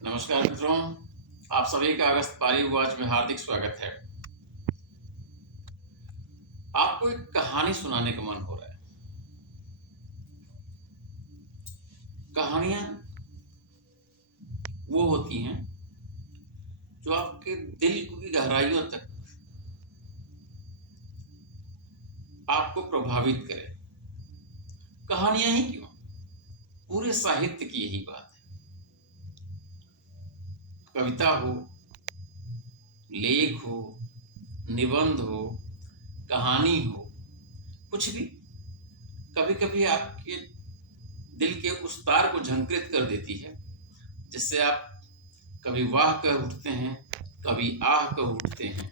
नमस्कार मित्रों, आप सभी का अगस्त पारी वॉच में हार्दिक स्वागत है। आपको एक कहानी सुनाने का मन हो रहा है। कहानियां वो होती हैं जो आपके दिल की गहराइयों तक आपको प्रभावित करे। कहानियां ही क्यों, पूरे साहित्य की यही बात है। कविता हो, लेख हो, निबंध हो, कहानी हो, कुछ भी कभी कभी आपके दिल के उस तार को झंकृत कर देती है जिससे आप कभी वाह कर उठते हैं, कभी आह कर उठते हैं,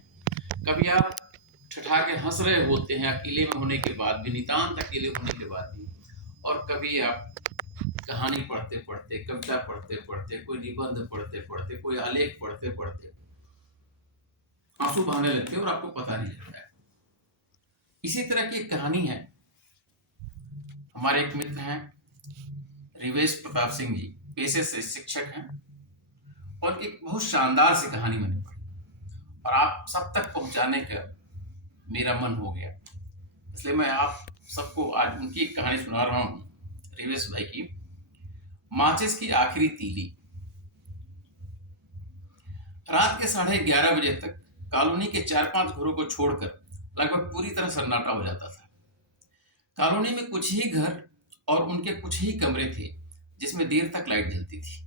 कभी आप ठठा के हंस रहे होते हैं अकेले में होने के बाद भी, नितांत अकेले होने के बाद भी, और कभी आप कहानी पढ़ते पढ़ते, कविता पढ़ते पढ़ते, कोई निबंध पढ़ते पढ़ते, कोई आलेख पढ़ते पढ़ते आंसू बहाने लगते हैं और आपको पता नहीं लगता है। इसी तरह की एक कहानी है। हमारे एक मित्र हैं रिवेश प्रताप सिंह जी, पेशे से शिक्षक हैं, और एक बहुत शानदार सी कहानी मैंने पढ़ी और आप सब तक पहुंचाने का मेरा मन हो गया, इसलिए मैं आप सबको आज उनकी एक कहानी सुना रहा हूं। रिवेश भाई की माचिस की आखिरी तीली। रात के 11:30 बजे तक कॉलोनी के 4-5 घरों को छोड़कर लगभग पूरी तरह सन्नाटा हो जाता था। कॉलोनी में कुछ ही घर और उनके कुछ ही कमरे थे जिसमें देर तक लाइट जलती थी।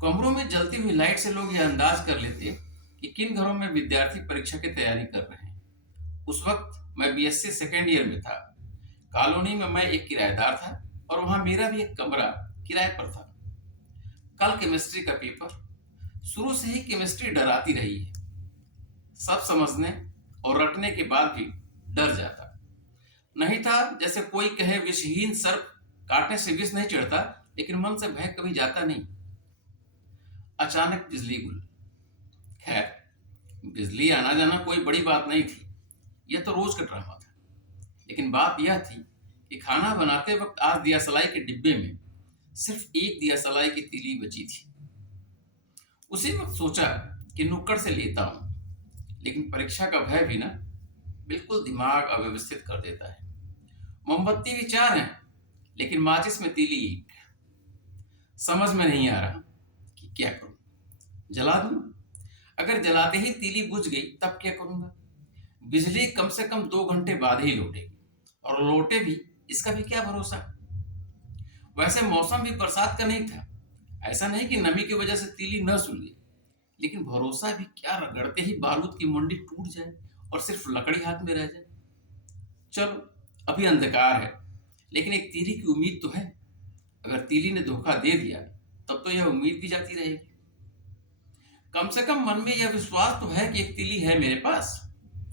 कमरों में जलती हुई लाइट से लोग यह अंदाज कर लेते कि किन घरों में विद्यार्थी परीक्षा की तैयारी कर रहे हैं। उस वक्त मैं बीएससी सेकेंड ईयर में था। कॉलोनी में मैं एक किराएदार था और वहां मेरा भी एक कमरा किराए पर था। कल केमिस्ट्री का पेपर। शुरू से ही केमिस्ट्री डराती रही है। सब समझने और रटने के बाद भी डर जाता नहीं था। जैसे कोई कहे विषहीन सर्प काटने से विष नहीं चढ़ता, लेकिन मन से भय कभी जाता नहीं। अचानक बिजली गुल। खैर, बिजली आना जाना कोई बड़ी बात नहीं थी, यह तो रोज का ड्रामा था। लेकिन बात यह थी कि खाना बनाते वक्त आज दिया सलाई के डिब्बे में सिर्फ एक दिया सलाई की तीली बची थी। उसी वक्त सोचा कि नुक्कड़ से लेता हूं, लेकिन परीक्षा का भय भी ना बिल्कुल दिमाग अव्यवस्थित कर देता है। मोमबत्ती भी 4 हैं, लेकिन माचिस में तीली एक। समझ में नहीं आ रहा कि क्या करूं। जला दूं? अगर जलाते ही तीली बुझ गई तब क्या करूंगा? बिजली कम से कम 2 घंटे बाद ही लौटेगी, और लौटे भी इसका भी क्या भरोसा। वैसे मौसम भी बरसात का नहीं था। ऐसा नहीं कि नमी की वजह से तीली न सुलगे, लेकिन भरोसा भी क्या, रगड़ते ही बारूद की मुंडी टूट जाए और सिर्फ लकड़ी हाथ में रह जाए। चलो, अभी अंधकार है, लेकिन एक तीली की उम्मीद तो है। अगर तीली ने धोखा दे दिया तब तो यह उम्मीद भी जाती रहेगी। कम से कम मन में यह विश्वास तो है कि एक तीली है मेरे पास,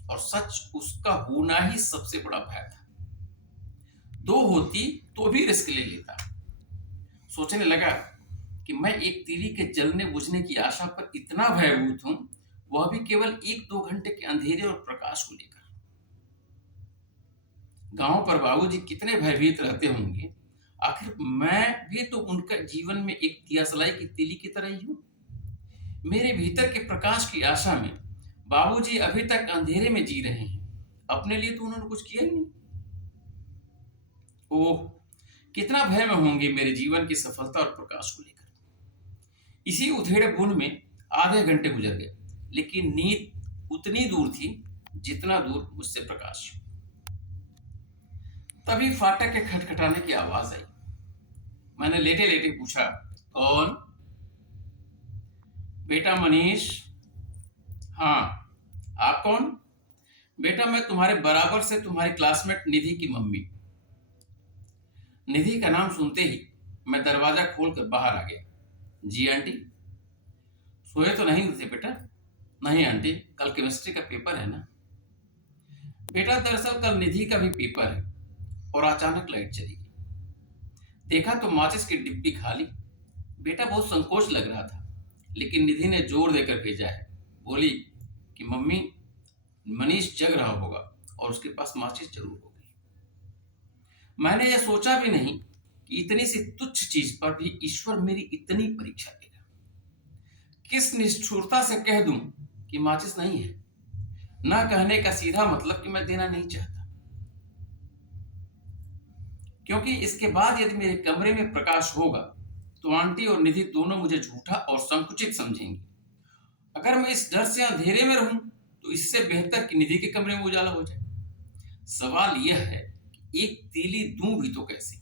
और सच उसका होना ही सबसे बड़ा भय था। 2 होती तो भी रिस्क ले लेता। सोचने लगा कि मैं एक तीली के जलने बुझने की आशा पर इतना भयभूत हूं, वह भी केवल 1-2 घंटे के अंधेरे और प्रकाश को लेकर। गांव पर बाबूजी कितने भयभीत रहते होंगे, आखिर मैं भी तो उनका जीवन में एक दियासलाई की तीली की तरह ही हूं। मेरे भीतर के प्रकाश की आशा में बाबूजी अभी तक अंधेरे में जी रहे हैं। अपने लिए तो उन्होंने कुछ किया ही नहीं। ओह, कितना भय में होंगे मेरे जीवन की सफलता और प्रकाश को लेकर। इसी उधेड़ बुन में आधे घंटे गुजर गए, लेकिन नींद उतनी दूर थी जितना दूर मुझसे प्रकाश। तभी फाटक के खटखटाने की आवाज आई। मैंने लेटे लेटे पूछा, कौन? बेटा मनीष। हाँ, आप कौन? बेटा, मैं तुम्हारे बराबर से तुम्हारी क्लासमेट निधि की मम्मी। निधि का नाम सुनते ही मैं दरवाजा खोलकर बाहर आ गया। जी आंटी। सोए तो नहीं थे बेटा? नहीं आंटी, कल केमिस्ट्री का पेपर है ना। बेटा, दरअसल कल निधि का भी पेपर है। और अचानक लाइट चली गई। देखा तो माचिस की डिब्बी खाली। बेटा, बहुत संकोच लग रहा था, लेकिन निधि ने जोर देकर भेजा है। बोली कि मम्मी, मनीष जग रहा होगा और उसके पास माचिस जरूर होगी। मैंने यह सोचा भी नहीं कि इतनी सी तुच्छ चीज पर भी ईश्वर मेरी इतनी परीक्षा लेगा? किस निष्ठुरता से कह दूं कि माचिस नहीं है? ना कहने का सीधा मतलब कि मैं देना नहीं चाहता, क्योंकि इसके बाद यदि मेरे कमरे में प्रकाश होगा तो आंटी और निधि दोनों मुझे झूठा और संकुचित समझेंगी। अगर मैं इस डर से अंधेरे में रहूं तो इससे बेहतर कि निधि के कमरे में उजाला हो जाए। सवाल यह है कि एक तीली दूं भी तो कैसे?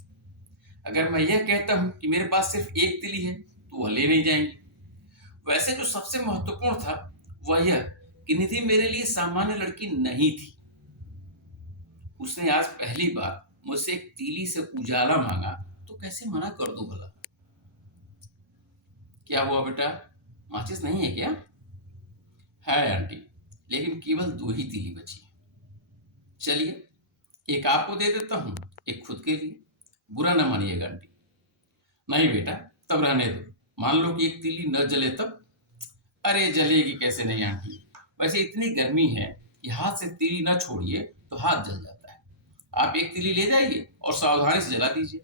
अगर मैं यह कहता हूं कि मेरे पास सिर्फ एक तीली है तो वह ले नहीं जाएंगे। वैसे जो सबसे महत्वपूर्ण था वह यह कि निधि मेरे लिए सामान्य लड़की नहीं थी। उसने आज पहली बार मुझसे एक तीली से उजाला मांगा तो कैसे मना कर दूं भला? क्या हुआ बेटा, माचिस नहीं है क्या? है आंटी, लेकिन केवल 2 ही तीली बची है। चलिए, एक आपको दे देता हूं, एक खुद के लिए। बुरा ना मानिएगा आंटी। नहीं बेटा, तब रहने दो। मान लो कि एक तीली न जले तब? अरे जलेगी कैसे नहीं आंटी, वैसे इतनी गर्मी है कि हाथ से तीली न छोड़िए तो हाथ जल जाता है। आप एक तीली ले जाइए और सावधानी से जला दीजिए।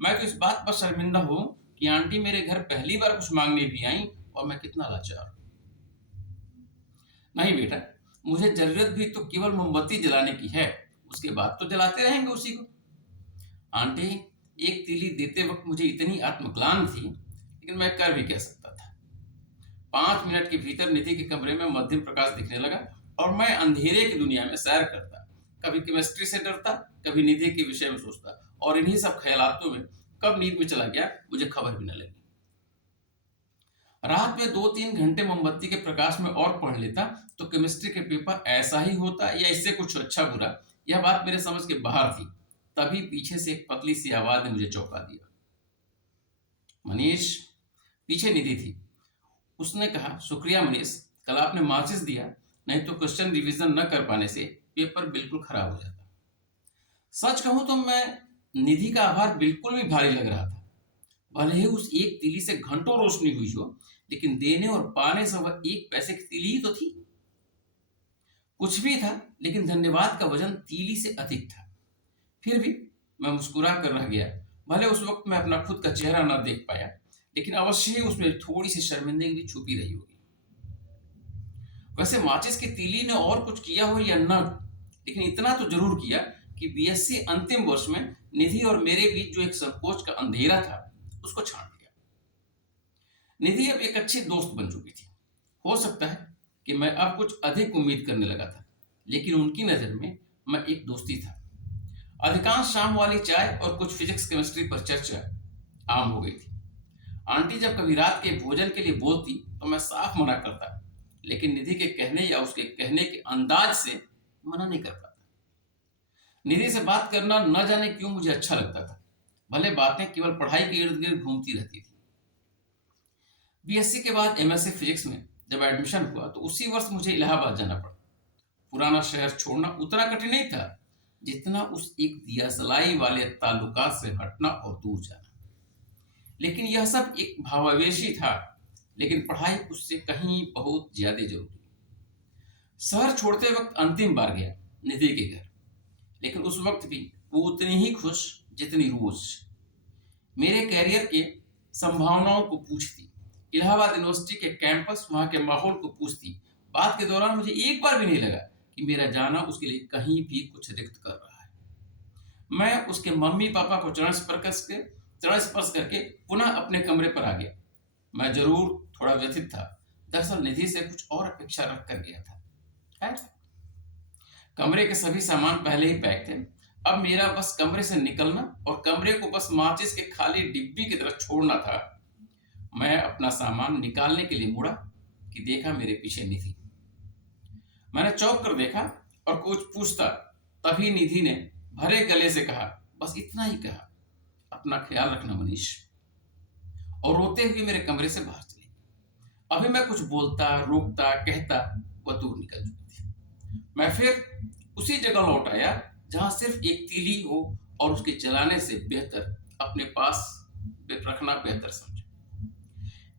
मैं तो इस बात पर शर्मिंदा हूं कि आंटी मेरे घर पहली बार कुछ मांगने भी आई और मैं कितना लाचार हूं। नहीं बेटा, मुझे जरूरत भी तो केवल मोमबत्ती जलाने की है, उसके बाद तो जलाते रहेंगे उसी को। आंटी, एक तीली देते वक्त मुझे इतनी आत्मग्लानि थी, लेकिन मैं कर भी कह सकता था। 5 मिनट के भीतर निधि के कमरे में मध्यम प्रकाश दिखने लगा और मैं अंधेरे की दुनिया में सैर करता। कभी केमिस्ट्री से डरता, कभी निधि के विषय में सोचता, और इन्हीं सब ख्यालातों में कब नींद में चला गया मुझे खबर भी न लगी। रात में 2-3 घंटे मोमबत्ती के प्रकाश में और पढ़ लेता तो केमिस्ट्री के पेपर ऐसा ही होता या इससे कुछ अच्छा बुरा, यह बात मेरे समझ के बाहर थी। तभी पीछे से एक पतली सी आवाज ने मुझे चौंका दिया। मनीष। पीछे निधि थी। उसने कहा, शुक्रिया मनीष, कल आपने माचिस दिया, नहीं तो क्वेश्चन रिवीजन न कर पाने से पेपर बिल्कुल खराब हो जाता। सच कहूं तो मैं निधि का आभार बिल्कुल भी भारी लग रहा था। भले ही उस एक तीली से घंटों रोशनी हुई हो, लेकिन देने और पाने से वह 1 पैसे की तीली ही तो थी। कुछ भी था, लेकिन धन्यवाद का वजन तीली से अधिक था। फिर भी मैं मुस्कुरा कर रह गया। भले उस वक्त मैं अपना खुद का चेहरा ना देख पाया, लेकिन अवश्य ही उसमें थोड़ी सी शर्मिंदगी भी छुपी रही होगी। वैसे माचिस की तीली ने और कुछ किया हो या न, लेकिन इतना तो जरूर किया कि बीएससी अंतिम वर्ष में निधि और मेरे बीच जो एक संकोच का अंधेरा था उसको छांट दिया। निधि अब एक अच्छी दोस्त बन चुकी थी। हो सकता है कि मैं अब कुछ अधिक उम्मीद करने लगा था, लेकिन उनकी नजर में मैं एक दोस्ती था। अधिकांश शाम वाली चाय और कुछ फिजिक्स केमिस्ट्री पर चर्चा आम हो गई थी। आंटी जब कभी रात के भोजन के लिए बोलती तो मैं साफ मना करता, लेकिन निधि के कहने या उसके कहने के अंदाज से मना नहीं कर पाता। निधि से बात करना न जाने क्यों मुझे अच्छा लगता था, भले बातें केवल पढ़ाई के इर्द गिर्द घूमती रहती थी। बीएससी के बाद एमएससी फिजिक्स में जब एडमिशन हुआ तो उसी वर्ष मुझे इलाहाबाद जाना पड़ा। पुराना शहर छोड़ना उतना कठिन नहीं था जितना उस एक दियासलाई वाले ताल्लुकात से हटना और दूर जाना। लेकिन यह सब एक भावावेशी था, लेकिन पढ़ाई उससे कहीं बहुत ज्यादा जरूरी। शहर छोड़ते वक्त अंतिम बार गया निधि के घर, लेकिन उस वक्त भी वो उतनी ही खुश जितनी रोज। मेरे कैरियर के संभावनाओं को पूछती, इलाहाबाद यूनिवर्सिटी के कैंपस, वहां के माहौल को पूछती। बात के दौरान मुझे एक बार भी नहीं लगा कि मेरा जाना उसके लिए कहीं भी कुछ रिक्त कर रहा है। मैं उसके मम्मी पापा को चरण स्पर्श करके पुनः अपने कमरे पर आ गया। मैं जरूर थोड़ा व्यथित था, दरअसल निधि से कुछ और अपेक्षा रख कर गया था। खैर, कमरे के सभी सामान पहले ही पैक थे। अब मेरा बस कमरे से निकलना और कमरे को बस माचिस के खाली डिब्बी की तरह छोड़ना था। मैं अपना सामान निकालने के लिए मुड़ा कि देखा मेरे पीछे निधि। मैंने चौंक कर देखा और कुछ पूछता, तभी निधि ने भरे गले से कहा, बस इतना ही कहा, अपना ख्याल रखना मनीष, और रोते हुए मेरे कमरे से बाहर चली। अभी मैं कुछ बोलता, रोकता, कहता, वह दूर निकल चुकी थी। मैं फिर उसी जगह लौट आया जहां सिर्फ एक तीली हो और उसके जलाने से बेहतर अपने पास रखना बेहतर समझा।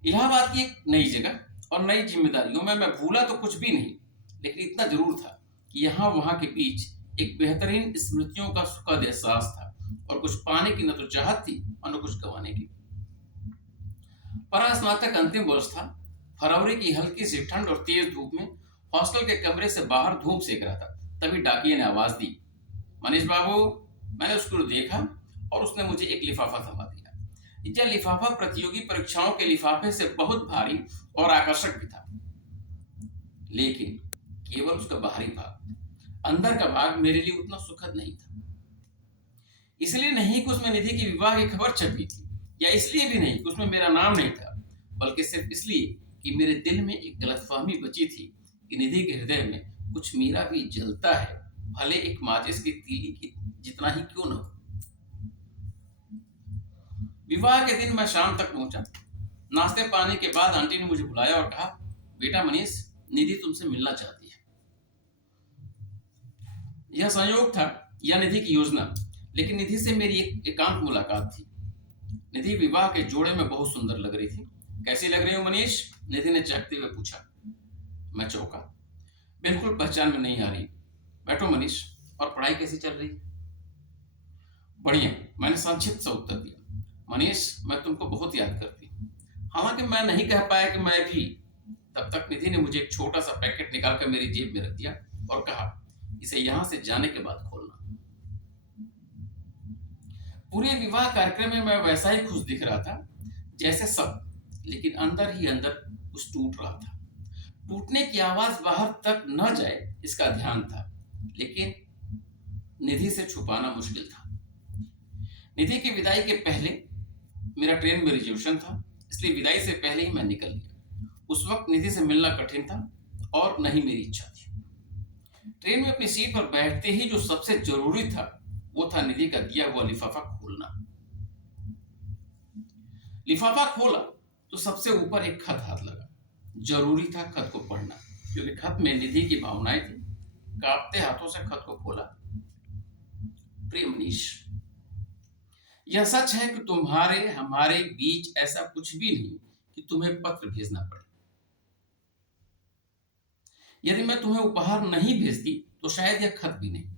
इलाहाबाद की एक नई जगह और नई जिम्मेदारियों में मैं भूला तो कुछ भी नहीं, लेकिन इतना जरूर था कि यहाँ वहां के बीच एक बेहतरीन स्मृतियों का सुखद एहसास था और कुछ पाने की न तो चाहत थी और न कुछ गंवाने की। परास्नातक अंतिम वर्ष था। फरवरी की हल्की सी ठंड और तेज धूप में हॉस्टल के कमरे से बाहर धूप सेक रहा था। तभी डाकिये ने आवाज दी, मनीष बाबू। मैंने उसको देखा और उसने मुझे एक लिफाफा थमा दिया। यह लिफाफा प्रतियोगी परीक्षाओं के लिफाफे से बहुत भारी और आकर्षक भी था, लेकिन केवल उसका बाहरी भाग, अंदर का भाग मेरे लिए उतना सुखद नहीं था। इसलिए नहीं कि उसमें निधि की विवाह की खबर छपी थी, या इसलिए भी नहीं कि उसमें मेरा नाम नहीं था, बल्कि सिर्फ इसलिए कि मेरे दिल में एक गलतफहमी बची थी कि निधि के हृदय में कुछ मेरा भी जलता है, भले एक माचिस की तीली की जितना ही क्यों न हो। विवाह के दिन मैं शाम तक पहुंचा। नाश्ते पानी के बाद आंटी ने मुझे बुलाया और कहा, बेटा मनीष, निधि तुमसे मिलना चाहती है। यह संयोग था या निधि की योजना, लेकिन निधि से मेरी एक एकांत मुलाकात थी। निधि विवाह के जोड़े में बहुत सुंदर लग रही थी। कैसी लग रही हो मनीष? निधि ने चहकते हुए पूछा। मैं चौंका। बिल्कुल पहचान में नहीं आ रही। बैठो मनीष, और पढ़ाई कैसी चल रही? बढ़िया, मैंने संक्षिप्त सा उत्तर दिया। मनीष, मैं तुमको बहुत याद करती हूँ। हालांकि मैं नहीं कह पाया कि मैं भी। तब तक निधि ने मुझे एक छोटा सा पैकेट निकालकर मेरी जेब में रख दिया और कहा, इसे यहां से जाने के बाद खोलना। पूरे विवाह कार्यक्रम में मैं वैसा ही खुश दिख रहा था जैसे सब, लेकिन अंदर ही अंदर कुछ टूट रहा था। टूटने की आवाज बाहर तक न जाए इसका ध्यान था, लेकिन निधि से छुपाना मुश्किल था। निधि की विदाई के पहले मेरा ट्रेन में रिजर्वेशन था, इसलिए विदाई से पहले ही मैं निकल गया। उस वक्त निधि से मिलना कठिन था और नहीं मेरी इच्छा थी। ट्रेन में अपनी सीट पर बैठते ही जो सबसे जरूरी था वो था निधि का दिया हुआ लिफाफा खोलना। लिफाफा खोला तो सबसे ऊपर एक खत हाथ लगा। जरूरी था खत को पढ़ना, क्योंकि खत में निधि की भावनाएं थी। कांपते हाथों से खत को खोला। प्रिय मनीष, यह सच है कि तुम्हारे हमारे बीच ऐसा कुछ भी नहीं कि तुम्हें पत्र भेजना पड़े। यदि मैं तुम्हें उपहार नहीं भेजती तो शायद यह खत भी नहीं।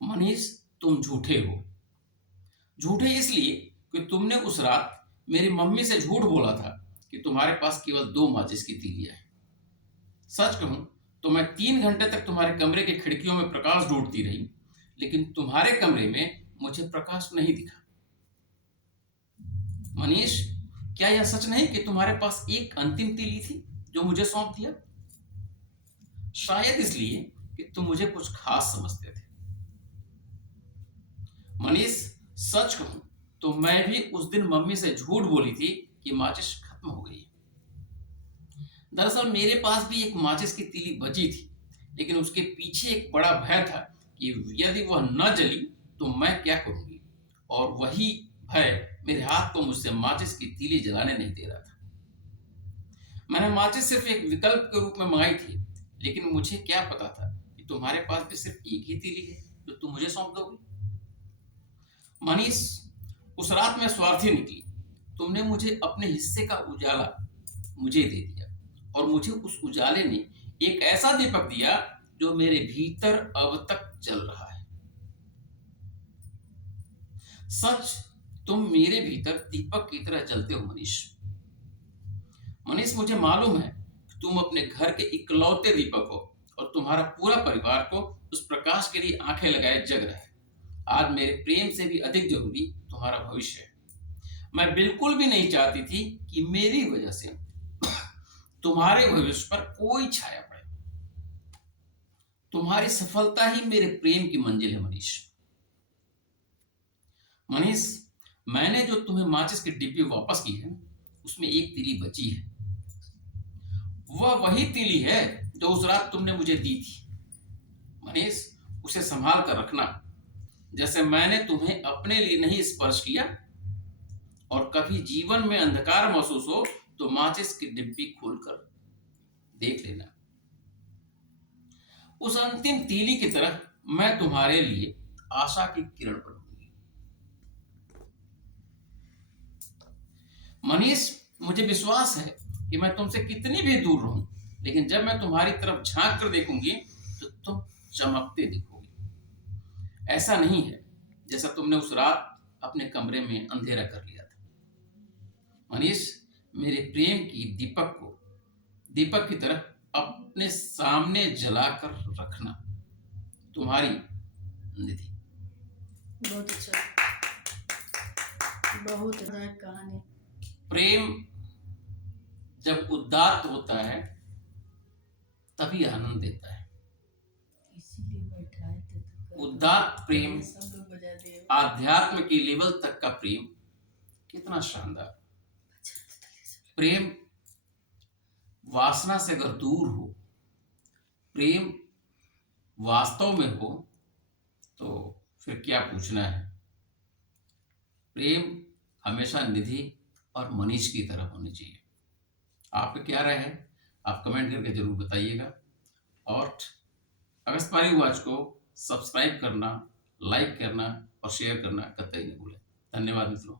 मनीष, तुम झूठे हो। झूठे इसलिए कि तुमने उस रात मेरी मम्मी से झूठ बोला था कि तुम्हारे पास केवल 2 माचिस की तीलियां हैं। सच कहूं तो मैं 3 घंटे तक तुम्हारे कमरे की खिड़कियों में प्रकाश ढूंढती रही, लेकिन तुम्हारे कमरे में मुझे प्रकाश नहीं दिखा। मनीष, क्या यह सच नहीं कि तुम्हारे पास एक अंतिम तीली थी जो मुझे सौंप दिया? शायद इसलिए कि तुम मुझे कुछ खास समझते थे। मनीष, सच कहूं तो मैं भी उस दिन मम्मी से झूठ बोली थी कि माचिस खत्म हो गई। दरअसल मेरे पास भी एक माचिस की तीली बची थी, लेकिन उसके पीछे एक बड़ा भय था कि यदि वह न जली तो मैं क्या करूंगी, और वही भय मेरे हाथ को मुझसे माचिस की तीली जलाने नहीं दे रहा था। मैंने माचिस सिर्फ एक विकल्प के रूप में मंगाई थी, लेकिन मुझे क्या पता था कि तुम्हारे पास भी सिर्फ एक ही तीली है जो तुम मुझे सौंप दोगे। मनीष, उस रात में स्वार्थी निकली। तुमने मुझे अपने हिस्से का उजाला मुझे दे दिया, और मुझे उस उजाले ने एक ऐसा दीपक दिया जो मेरे भीतर अब तक जल रहा है। सच, तुम मेरे भीतर दीपक की तरह जलते हो मनीष। मनीष, मुझे मालूम है कि तुम अपने घर के इकलौते दीपक हो, और तुम्हारा पूरा परिवार को उस प्रकाश के लिए आंखें लगाए जग रहा है। आज मेरे प्रेम से भी अधिक जरूरी तुम्हारा भविष्य है। मैं बिल्कुल भी नहीं चाहती थी कि मेरी वजह से तुम्हारे भविष्य पर कोई छाया पड़े। तुम्हारी सफलता ही मेरे प्रेम की मंजिल है मनीष। मनीष, मैंने जो तुम्हें माचिस की डिब्बी वापस की है, उसमें एक तीली बची है। वह वही तीली है जो उस रात तुमने मुझे दी थी। मनीष, उसे संभाल कर रखना, जैसे मैंने तुम्हें अपने लिए नहीं स्पर्श किया। और कभी जीवन में अंधकार महसूस हो तो माचिस की डिब्बी खोलकर देख लेना। उस अंतिम तीली की तरह मैं तुम्हारे लिए आशा की किरण बनूंगी। मनीष, मुझे विश्वास है कि मैं तुमसे कितनी भी दूर रहूं, लेकिन जब मैं तुम्हारी तरफ झांक कर देखूंगी तो तुम चमकते दिखोगे। ऐसा नहीं है जैसा तुमने उस रात अपने कमरे में अंधेरा कर लिया था। मनीष, मेरे प्रेम की दीपक को दीपक की तरह अपने सामने जलाकर रखना। तुम्हारी निधि। बहुत अच्छा, बहुत अच्छा कहानी। प्रेम जब उदात्त होता है तभी आनंद देता है। इसीलिए बैठाए थे तो उदात्त प्रेम, सब लोग बजा दिए। आध्यात्म के लेवल तक का प्रेम कितना शानदार। प्रेम वासना से अगर दूर हो, प्रेम वास्तव में हो, तो फिर क्या पूछना है। प्रेम हमेशा निधि और मनीष की तरह होनी चाहिए। आपका क्या राय है, आप कमेंट करके जरूर बताइएगा। और अगस्त पारी वॉच को सब्सक्राइब करना, लाइक करना और शेयर करना कतई न भूलें। धन्यवाद मित्रों।